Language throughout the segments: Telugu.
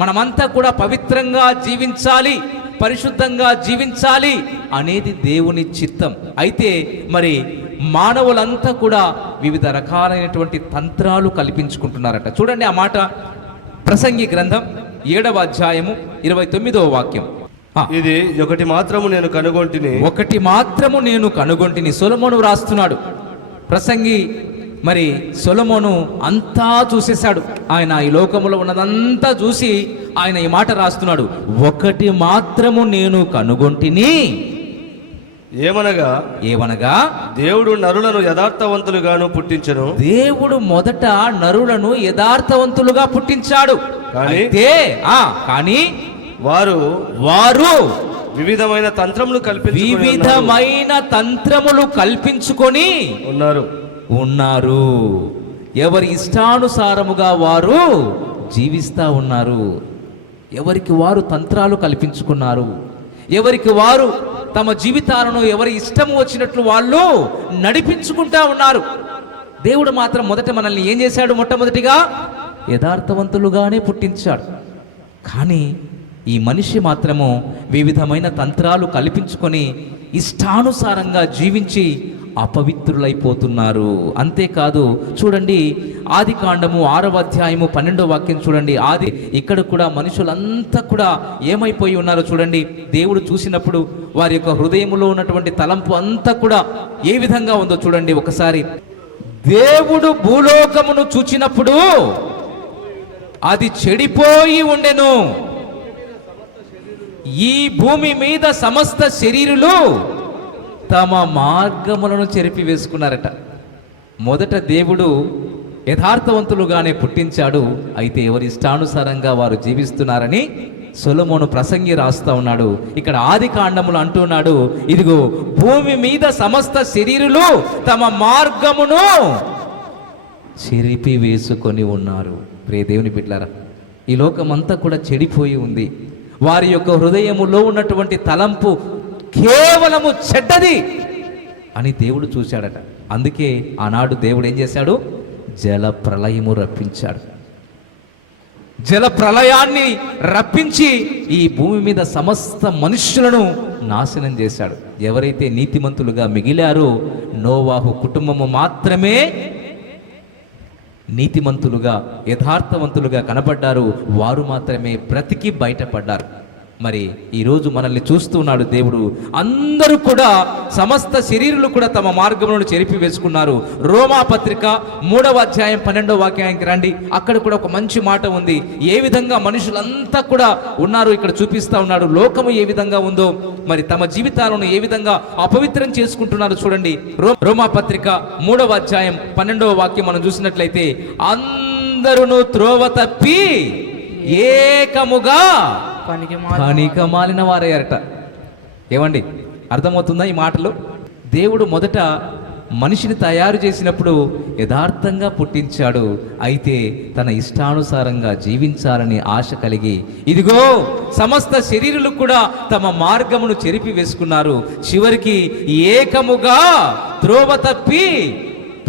మనమంతా కూడా పవిత్రంగా జీవించాలి, పరిశుద్ధంగా జీవించాలి అనేది దేవుని చిత్తం. అయితే మరి మానవులంతా కూడా వివిధ రకాలైనటువంటి తంత్రాలు కల్పించుకుంటున్నారట. చూడండి ఆ మాట, ప్రసంగి గ్రంథం 7వ అధ్యాయము 29వ వాక్యం. ఇది ఒకటి మాత్రము నేను కనుగొంటిని. సొలొమోను రాస్తున్నాడు. ప్రసంగి మరి సొలొమోను అంతా చూసేశాడు. ఆయన ఈ లోకములో ఉన్నదంతా చూసి ఆయన ఈ మాట రాస్తున్నాడు, ఒకటి మాత్రము నేను కనుగొంటిని. ఏమనగా దేవుడు నరులను యథార్థవంతులుగాను పుట్టించెను. దేవుడు మొదట నరులను యథార్థవంతులుగా పుట్టించాడు. కానీ వారు వివిధమైన తంత్రములు కల్పించుకొని ఉన్నారు. ఎవరి ఇష్టానుసారముగా వారు జీవిస్తా ఉన్నారు. ఎవరికి వారు తంత్రాలు కల్పించుకున్నారు. ఎవరికి వారు తమ జీవితాలను ఎవరి ఇష్టము వచ్చినట్లు వాళ్ళు నడిపించుకుంటా ఉన్నారు. దేవుడు మాత్రం మొదట మనల్ని ఏం చేశాడు? మొట్టమొదటిగా యథార్థవంతులుగానే పుట్టించాడు. కానీ ఈ మనిషి మాత్రము వివిధమైన తంత్రాలు కల్పించుకొని ఇష్టానుసారంగా జీవించి అపవిత్రులైపోతున్నారు. అంతేకాదు, చూడండి ఆది కాండము 6వ అధ్యాయము 12వ వాక్యం చూడండి. ఇక్కడ కూడా మనుషులంతా కూడా ఏమైపోయి ఉన్నారో చూడండి. దేవుడు చూసినప్పుడు వారి యొక్క హృదయములో ఉన్నటువంటి తలంపు అంతా కూడా ఏ విధంగా ఉందో చూడండి ఒకసారి. దేవుడు భూలోకమును చూచినప్పుడు అది చెడిపోయి ఉండెను. ఈ భూమి మీద సమస్త శరీరులు తమ మార్గములను చెరిపి వేసుకున్నారట. మొదట దేవుడు యథార్థవంతులుగానే పుట్టించాడు. అయితే ఎవరి ఇష్టానుసారంగా వారు జీవిస్తున్నారని సొలొమోను ప్రసంగి రాస్తా ఉన్నాడు. ఇక్కడ ఆది కాండములు అంటున్నాడు, ఇదిగో భూమి మీద సమస్త శరీరులు తమ మార్గమును చెరిపి వేసుకొని ఉన్నారు. ప్రియ దేవుని బిడ్డలారా, ఈ లోకమంతా కూడా చెడిపోయి ఉంది. వారి యొక్క హృదయములో ఉన్నటువంటి తలంపు కేవలము చెడ్డది అని దేవుడు చూశాడట. అందుకే ఆనాడు దేవుడు ఏం చేశాడు? జల ప్రళయము రప్పించాడు. జల ప్రళయాన్ని రప్పించి ఈ భూమి మీద సమస్త మనుష్యులను నాశనం చేశాడు. ఎవరైతే నీతిమంతులుగా మిగిలారో, నోవాహు కుటుంబము మాత్రమే నీతిమంతులుగా యథార్థవంతులుగా కనబడ్డారు. వారు మాత్రమే బ్రతికి బయటపడ్డారు. మరి ఈరోజు మనల్ని చూస్తున్నాడు దేవుడు. అందరూ కూడా సమస్త శరీరులు కూడా తమ మార్గములను చెరిపి వేసుకున్నారు. రోమా పత్రిక 3వ అధ్యాయం 12వ వాక్యానికి రండి. అక్కడ కూడా ఒక మంచి మాట ఉంది. ఏ విధంగా మనుషులంతా కూడా ఉన్నారు ఇక్కడ చూపిస్తా ఉన్నాడు. లోకము ఏ విధంగా ఉందో, మరి తమ జీవితాలను ఏ విధంగా అపవిత్రం చేసుకుంటున్నారు చూడండి. రోమా పత్రిక 3వ అధ్యాయం 12వ వాక్యం మనం చూసినట్లయితే, అందరూ త్రోవ తప్పి ఏకముగా పనికిమాలిన వారయ్యారట. ఏమండి, అర్థమవుతుందా ఈ మాటలు? దేవుడు మొదట మనిషిని తయారు చేసినప్పుడు యథార్థంగా పుట్టించాడు. అయితే తన ఇష్టానుసారంగా జీవించాలని ఆశ కలిగి, ఇదిగో సమస్త శరీరులు కూడా తమ మార్గమును చెరిపి వేసుకున్నారు. చివరికి ఏకముగా త్రోవ తప్పి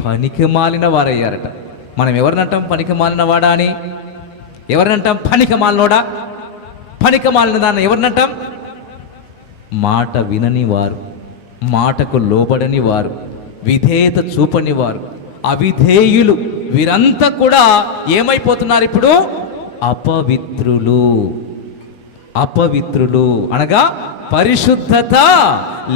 పనికిమాలిన వారయ్యారట. మనం ఎవరినంటాం పనికిమాలిన వాడా అని? ఎవరినంటాం పనికిమాలినోడా? పనికిమాలిన దాన్ని ఎవరినంటాం? మాట వినని వారు, మాటకు లోబడని వారు, విధేయత చూపని వారు, అవిధేయులు, వీరంతా కూడా ఏమైపోతున్నారు ఇప్పుడు? అపవిత్రులు అనగా పరిశుద్ధత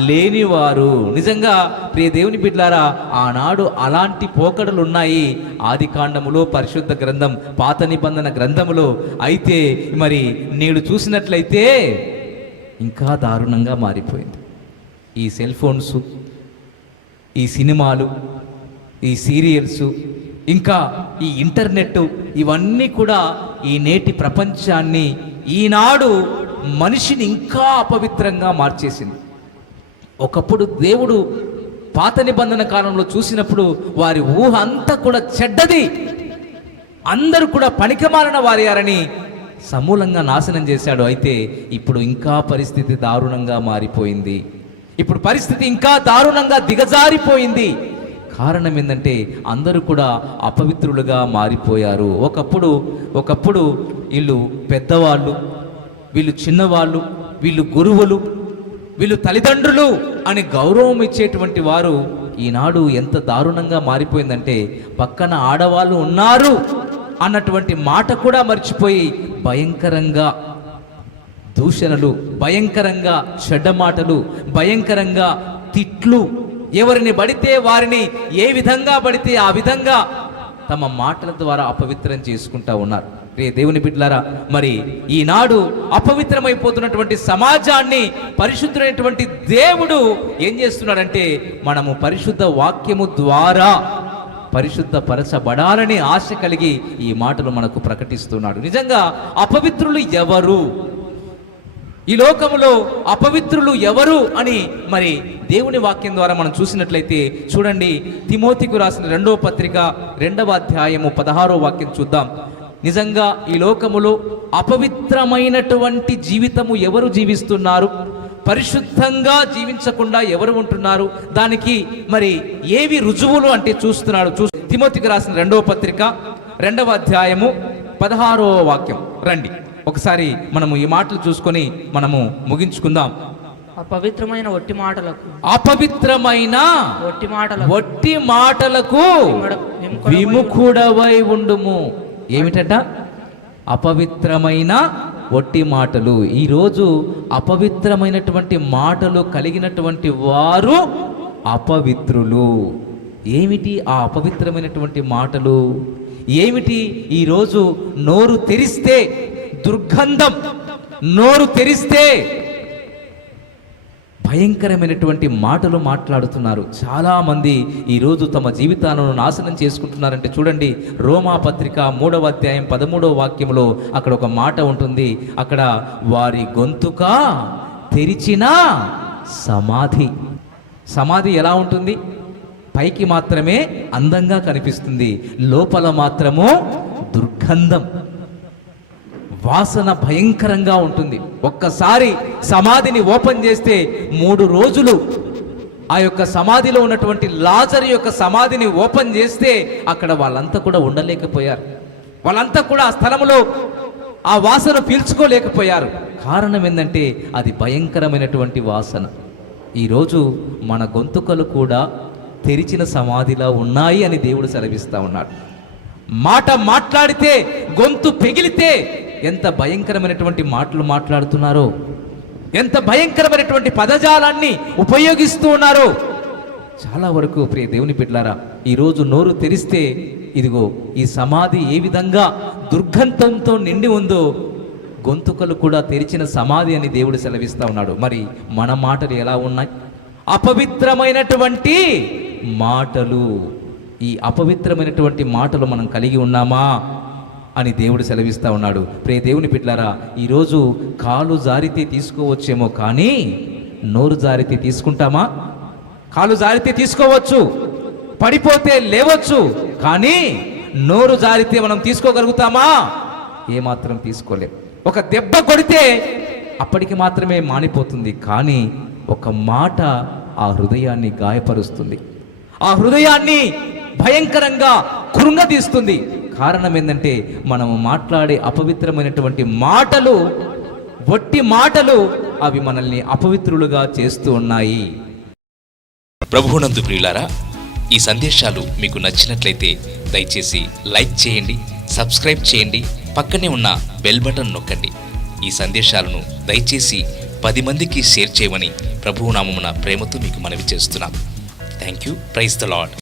లేనివారు. నిజంగా ప్రియ దేవుని బిడ్డలారా, ఆనాడు అలాంటి పోకడలు ఉన్నాయి ఆది కాండములో, పరిశుద్ధ గ్రంథం, పాత నిబంధన గ్రంథములో. అయితే మరి నేడు చూసినట్లయితే ఇంకా దారుణంగా మారిపోయింది. ఈ సెల్ ఫోన్స్, ఈ సినిమాలు, ఈ సీరియల్స్, ఇంకా ఈ ఇంటర్నెట్, ఇవన్నీ కూడా ఈ నేటి ప్రపంచాన్ని, ఈనాడు మనిషిని ఇంకా అపవిత్రంగా మార్చేసింది. ఒకప్పుడు దేవుడు పాత నిబంధన కాలంలో చూసినప్పుడు వారి ఊహ అంతా కూడా చెడ్డది, అందరూ కూడా పనికిమాలిన వారని సమూలంగా నాశనం చేశాడు. అయితే ఇప్పుడు ఇంకా పరిస్థితి దారుణంగా మారిపోయింది. ఇప్పుడు పరిస్థితి ఇంకా దారుణంగా దిగజారిపోయింది. కారణం ఏంటంటే అందరూ కూడా అపవిత్రులుగా మారిపోయారు. ఒకప్పుడు వీళ్ళు పెద్దవాళ్ళు, వీళ్ళు చిన్నవాళ్ళు, వీళ్ళు గురువులు, వీళ్ళు తల్లిదండ్రులు అని గౌరవం ఇచ్చేటువంటి వారు ఈనాడు ఎంత దారుణంగా మారిపోయిందంటే పక్కన ఆడవాళ్ళు ఉన్నారు అన్నటువంటి మాట కూడా మర్చిపోయి భయంకరంగా దూషణలు, భయంకరంగా చెడ్డ మాటలు, భయంకరంగా తిట్లు, ఎవరిని పడితే వారిని ఏ విధంగా పడితే ఆ విధంగా తమ మాటల ద్వారా అపవిత్రం చేసుకుంటా ఉన్నారు. దేవుని బిడ్డలారా, మరి ఈనాడు అపవిత్రమైపోతున్నటువంటి సమాజాన్ని పరిశుద్ధుడైనటువంటి దేవుడు ఏం చేస్తున్నాడంటే మనము పరిశుద్ధ వాక్యము ద్వారా పరిశుద్ధపరచబడాలని ఆశ కలిగి ఈ మాటలు మనకు ప్రకటిస్తున్నాడు. నిజంగా అపవిత్రులు ఎవరు, ఈ లోకములో అపవిత్రులు ఎవరు అని మరి దేవుని వాక్యం ద్వారా మనం చూసినట్లయితే చూడండి, తిమోతికు రాసిన 2వ పత్రిక 2వ అధ్యాయము 16వ వాక్యం చూద్దాం. నిజంగా ఈ లోకములో అపవిత్రమైనటువంటి జీవితము ఎవరు జీవిస్తున్నారు, పరిశుద్ధంగా జీవించకుండా ఎవరు ఉంటున్నారు, దానికి మరి ఏవి రుజువులు అంటే చూస్తున్నాడు. తిమోతికి రాసిన 2వ పత్రిక 2వ అధ్యాయము 16వ వాక్యం. రండి ఒకసారి మనము ఈ మాటలు చూసుకొని మనము ముగించుకుందాం. అపవిత్రమైన ఒట్టి మాటలకు విముఖుడవై ఉండుము. ఏమిటట? అపవిత్రమైన ఒట్టి మాటలు. ఈరోజు అపవిత్రమైనటువంటి మాటలు కలిగినటువంటి వారు అపవిత్రులు. ఏమిటి ఆ అపవిత్రమైనటువంటి మాటలు? ఏమిటి? ఈరోజు నోరు తెరిస్తే దుర్గంధం, నోరు తెరిస్తే భయంకరమైనటువంటి మాటలు మాట్లాడుతున్నారు. చాలామంది ఈరోజు తమ జీవితాలను నాశనం చేసుకుంటున్నారంటే చూడండి, రోమా పత్రిక 3వ అధ్యాయం 13వ వాక్యంలో అక్కడ ఒక మాట ఉంటుంది. అక్కడ వారి గొంతుక తెరిచిన సమాధి ఎలా ఉంటుంది? పైకి మాత్రమే అందంగా కనిపిస్తుంది, లోపల మాత్రము దుర్గంధం, వాసన భయంకరంగా ఉంటుంది. ఒక్కసారి సమాధిని ఓపెన్ చేస్తే 3 రోజులు ఆ యొక్క సమాధిలో ఉన్నటువంటి లాజరు యొక్క సమాధిని ఓపెన్ చేస్తే అక్కడ వాళ్ళంతా కూడా ఉండలేకపోయారు. వాళ్ళంతా కూడా ఆ స్థలంలో ఆ వాసన పీల్చుకోలేకపోయారు. కారణం ఏంటంటే అది భయంకరమైనటువంటి వాసన. ఈరోజు మన గొంతుకలు కూడా తెరిచిన సమాధిలా ఉన్నాయి అని దేవుడు సెలవిస్తా ఉన్నాడు. మాట మాట్లాడితే, గొంతు పెగిలితే ఎంత భయంకరమైనటువంటి మాటలు మాట్లాడుతున్నారో, ఎంత భయంకరమైనటువంటి పదజాలాన్ని ఉపయోగిస్తూ ఉన్నారో. చాలా వరకు ప్రియ దేవుని బిడ్డలారా, ఈరోజు నోరు తెరిస్తే ఇదిగో ఈ సమాధి ఏ విధంగా దుర్గంధంతో నిండి ఉందో, గొంతుకలు కూడా తెరిచిన సమాధి అని దేవుడు సెలవిస్తా ఉన్నాడు. మరి మన మాటలు ఎలా ఉన్నాయి? అపవిత్రమైనటువంటి మాటలు. ఈ అపవిత్రమైనటువంటి మాటలు మనం కలిగి ఉన్నామా అని దేవుడు సెలవిస్తా ఉన్నాడు. ప్రియ దేవుని బిడ్డలారా, ఈరోజు కాలు జారితే తీసుకోవచ్చేమో, కానీ నోరు జారితే తీసుకుంటామా? కాలు జారితే తీసుకోవచ్చు, పడిపోతే లేవచ్చు, కానీ నోరు జారితే మనం తీసుకోగలుగుతామా? ఏమాత్రం తీసుకోలేం. ఒక దెబ్బ కొడితే అప్పటికి మాత్రమే మానిపోతుంది, కానీ ఒక మాట ఆ హృదయాన్ని గాయపరుస్తుంది, ఆ హృదయాన్ని భయంకరంగా కృంగదీస్తుంది. కారణం ఏంటంటే మనము మాట్లాడే అపవిత్రమైనటువంటి మాటలు, వట్టి మాటలు, అవి మనల్ని అపవిత్రులుగా చేస్తూ ఉన్నాయి. ప్రభువునందు ప్రియులారా, ఈ సందేశాలు మీకు నచ్చినట్లయితే దయచేసి లైక్ చేయండి, సబ్స్క్రైబ్ చేయండి, పక్కనే ఉన్న బెల్ బటన్ నొక్కండి. ఈ సందేశాలను దయచేసి 10 మందికి షేర్ చేయమని ప్రభువు నామమున ప్రేమతో మీకు మనవి చేస్తున్నాం. Thank you. Praise the lord.